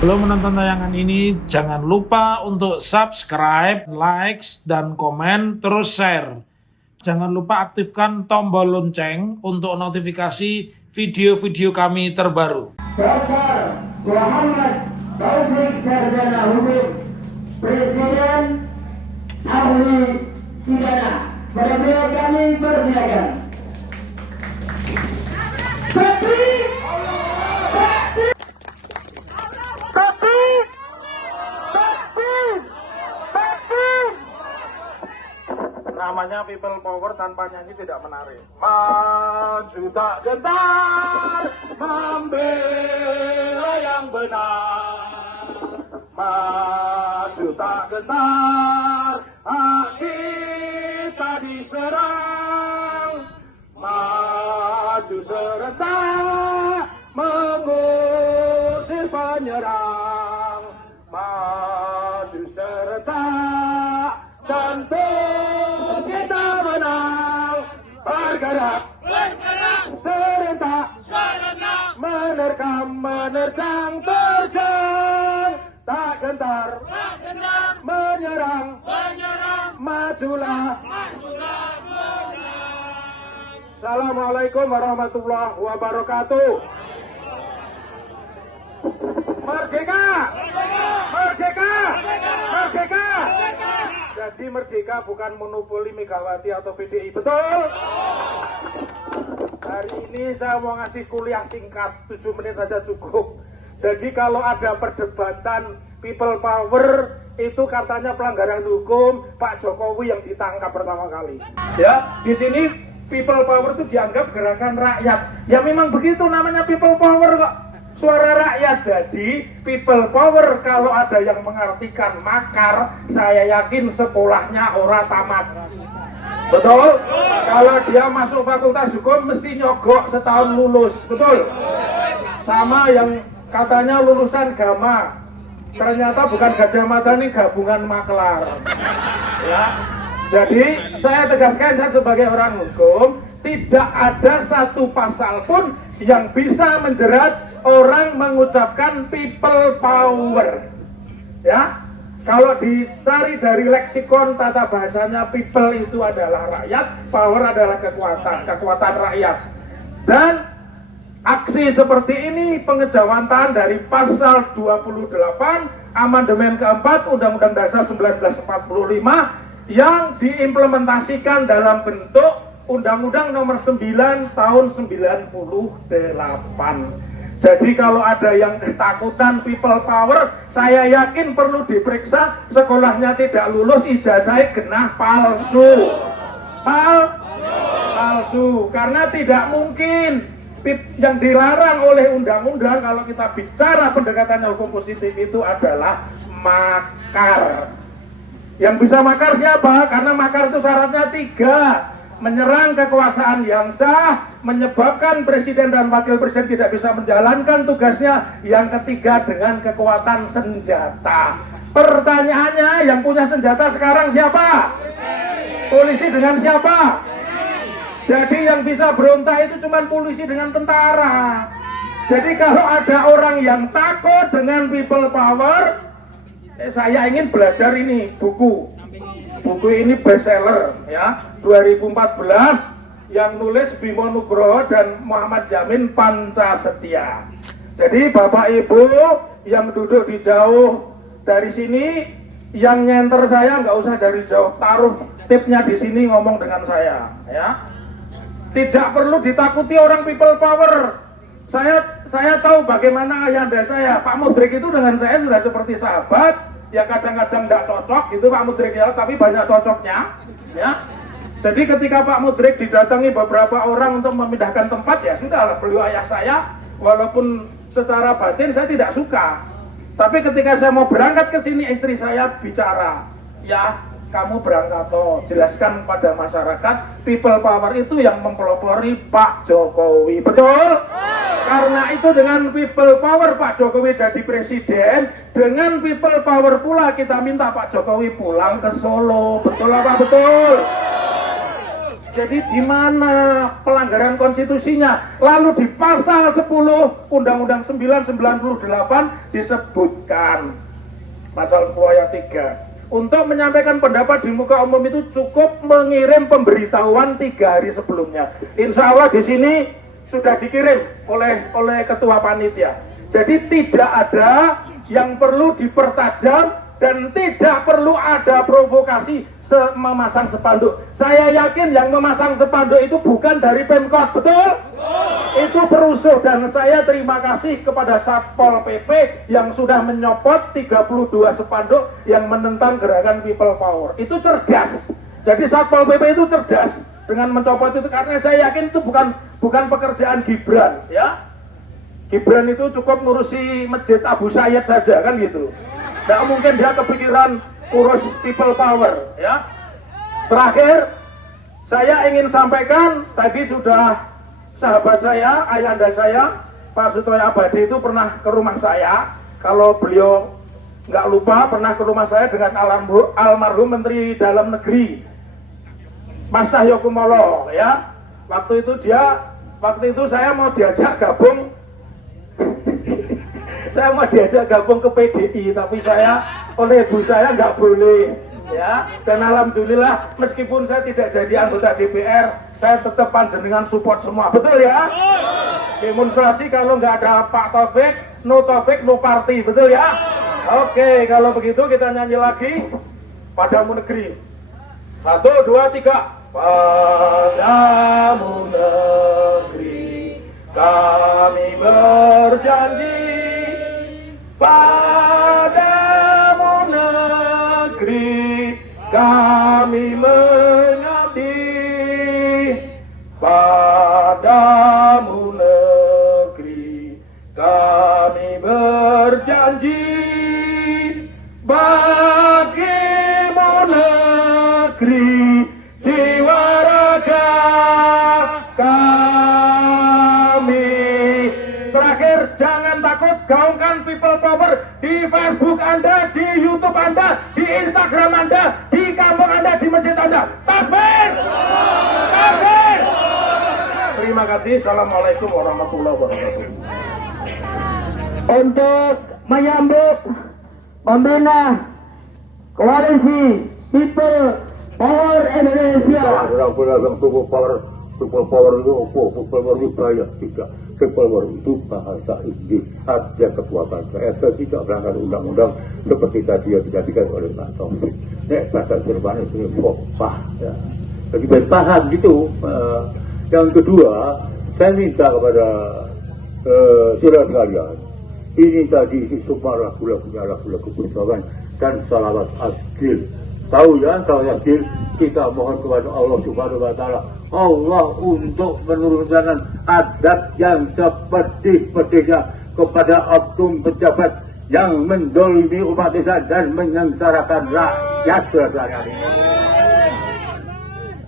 Sebelum menonton tayangan ini, jangan lupa untuk subscribe, like, dan komen, terus share. Jangan lupa aktifkan tombol lonceng untuk notifikasi video-video kami terbaru. Dr. Muhammad Taufik Sarjana Hukum, Presiden Ahli Pidana. Pada beliau kami persilakan. Namanya people power tanpa nyanyi tidak menarik. Maju tak gentar, membela yang benar. Maju tak gentar, hak kita diserang. Maju serentak, mengusir penyerang. Maju serentak, dan kita menang. Bergerak, serentak, menerjang, terjang. Tak gentar, menyerang, majulah. Assalamualaikum warahmatullahi wabarakatuh. Merdeka! Merdeka! Merdeka! Jadi merdeka bukan monopoli Megawati atau PDI, betul? Hari ini saya mau ngasih kuliah singkat, 7 menit saja cukup. Jadi kalau ada perdebatan people power, itu katanya pelanggaran hukum Pak Jokowi yang ditangkap pertama kali. Ya, di sini people power itu dianggap gerakan rakyat. Ya memang begitu namanya people power kok. Suara rakyat. Jadi people power kalau ada yang mengartikan makar, saya yakin sekolahnya ora tamat. Betul? Kalau dia masuk fakultas hukum mesti nyogok setahun lulus. Betul? Sama yang katanya lulusan Gama, ternyata bukan Gajah Mada, ini gabungan maklar. Ya. Jadi saya tegaskan, saya sebagai orang hukum, tidak ada satu pasal pun yang bisa menjerat orang mengucapkan people power. Ya, kalau dicari dari leksikon tata bahasanya, people itu adalah rakyat, power adalah kekuatan rakyat. Dan aksi seperti ini pengejawantahan dari pasal 28 amandemen keempat Undang-Undang Dasar 1945 yang diimplementasikan dalam bentuk Undang-Undang Nomor 9 Tahun 98. Jadi kalau ada yang ketakutan people power, saya yakin perlu diperiksa, sekolahnya tidak lulus, ijazahnya genah palsu. Palsu, karena tidak mungkin yang dilarang oleh undang-undang kalau kita bicara pendekatannya hukum positif itu adalah makar. Yang bisa makar siapa? Karena makar itu syaratnya 3. Menyerang kekuasaan yang sah, menyebabkan presiden dan wakil presiden tidak bisa menjalankan tugasnya. Yang ketiga, dengan kekuatan senjata. Pertanyaannya, yang punya senjata sekarang siapa? Polisi dengan siapa? Jadi yang bisa berontak itu cuma polisi dengan tentara. Jadi kalau ada orang yang takut dengan people power, saya ingin belajar ini buku ini bestseller ya, 2014 yang nulis Bimo Nugroho dan Muhammad Yamin Pancasetia. Jadi Bapak Ibu yang duduk di jauh dari sini, yang nyenter saya nggak usah dari jauh, taruh tipnya di sini, ngomong dengan saya ya. Tidak perlu ditakuti orang people power. Saya tahu bagaimana ayahanda saya, Pak Mudrik itu dengan saya sudah seperti sahabat. Ya kadang-kadang tidak cocok gitu Pak Mudrik ya, tapi banyak cocoknya ya. Jadi ketika Pak Mudrik didatangi beberapa orang untuk memindahkan tempat, ya sudah, beliau ayah saya, walaupun secara batin saya tidak suka. Tapi ketika saya mau berangkat ke sini, istri saya bicara, ya kamu berangkat toh, jelaskan pada masyarakat, people power itu yang mempelopori Pak Jokowi, betul? Karena itu dengan people power Pak Jokowi jadi presiden, dengan people power pula kita minta Pak Jokowi pulang ke Solo. Betul apa betul? Jadi di mana pelanggaran konstitusinya? Lalu di pasal 10 Undang-Undang 998 disebutkan pasal 10 ayat 3. Untuk menyampaikan pendapat di muka umum itu cukup mengirim pemberitahuan 3 hari sebelumnya. Insya Allah di sini sudah dikirim oleh ketua panitia. Jadi tidak ada yang perlu dipertajam dan tidak perlu ada provokasi memasang spanduk. Saya yakin yang memasang spanduk itu bukan dari Pemkot, betul? Itu perusuh, dan saya terima kasih kepada Satpol PP yang sudah menyopot 32 spanduk yang menentang gerakan People Power. Itu cerdas. Jadi Satpol PP itu cerdas dengan mencopot itu, karena saya yakin itu bukan pekerjaan Gibran, ya. Gibran itu cukup ngurusi masjid Abu Sayyid saja kan gitu. Tidak mungkin dia kepikiran urus People Power, ya. Terakhir saya ingin sampaikan, tadi sudah sahabat saya, ayahanda saya Pak Sutoyo Abadi itu pernah ke rumah saya. Kalau beliau nggak lupa pernah ke rumah saya dengan almarhum Menteri Dalam Negeri Mas Cahyokumolo, ya. Waktu itu saya mau diajak gabung ke PDI, tapi oleh ibu saya nggak boleh, ya. Dan alhamdulillah meskipun saya tidak jadi anggota DPR, saya tetap panjenengan support semua, betul ya? Demonstrasi kalau nggak ada Pak Taufik, no party, betul ya? Oke, kalau begitu kita nyanyi lagi Padamu Negeri. 1, 2, 3. Padamu negeri kami berjanji, padamu negeri kami mengabdi, padamu negeri kami berjanji, bagimu negeri jiwa raga kami. Terakhir, jangan takut, gaungkan People Power di Facebook Anda, di YouTube Anda, di Instagram Anda, di kampung Anda, di masjid Anda. Takbir! Takbir! Terima kasih. Assalamualaikum warahmatullahi wabarakatuh. Untuk menyambut pembina koalisi People Power Indonesia. People Power itu apa? People Power itu bahaya tidak. People Power itu bahasa Inggris. Ada kekuatan. Saya tidak berangkat undang-undang seperti tadi yang dijadikan oleh Pak Taufik. Bahasa Jerman itu fopah. Ya. Jadi berpaham gitu. Yang kedua, saya minta kepada saudara sekalian, ini tadi semua lagu-lagu perjuangan dan salawat asgil. Tahu ya, salawat asgil, kita mohon kepada Allah Subhanahu wa Ta'ala, Allah untuk menurunkan adat yang seperti-sepertinya kepada oknum pejabat yang mendolimi umat desa dan menyengsarakan rakyat saudara.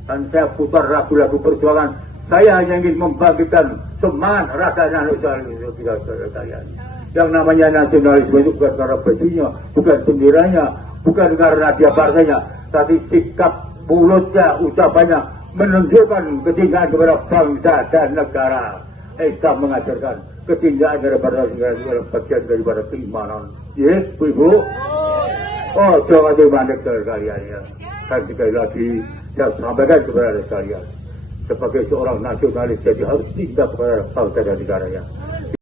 Dan saya putar lagu-lagu perjuangan, saya hanya ingin membangkitkan semangat rasa nasionalisme kita sekalian. Yang namanya nasionalisme itu bukan karena bajunya, bukan benderanya, bukan karena dia partainya, tapi sikap mulutnya, ucapannya menunjukkan ketinggian kepada bangsa dan negara. Islam mengajarkan ketinggian daripada negara adalah bagian daripada keimanan. Yes, ibu. Oh, jangan dimandek sekalian ya. Dan sekali lagi saya sampaikan kepada sekalian, sebagai seorang nasionalis jadi harus cinta kepada bangsa dan negaranya.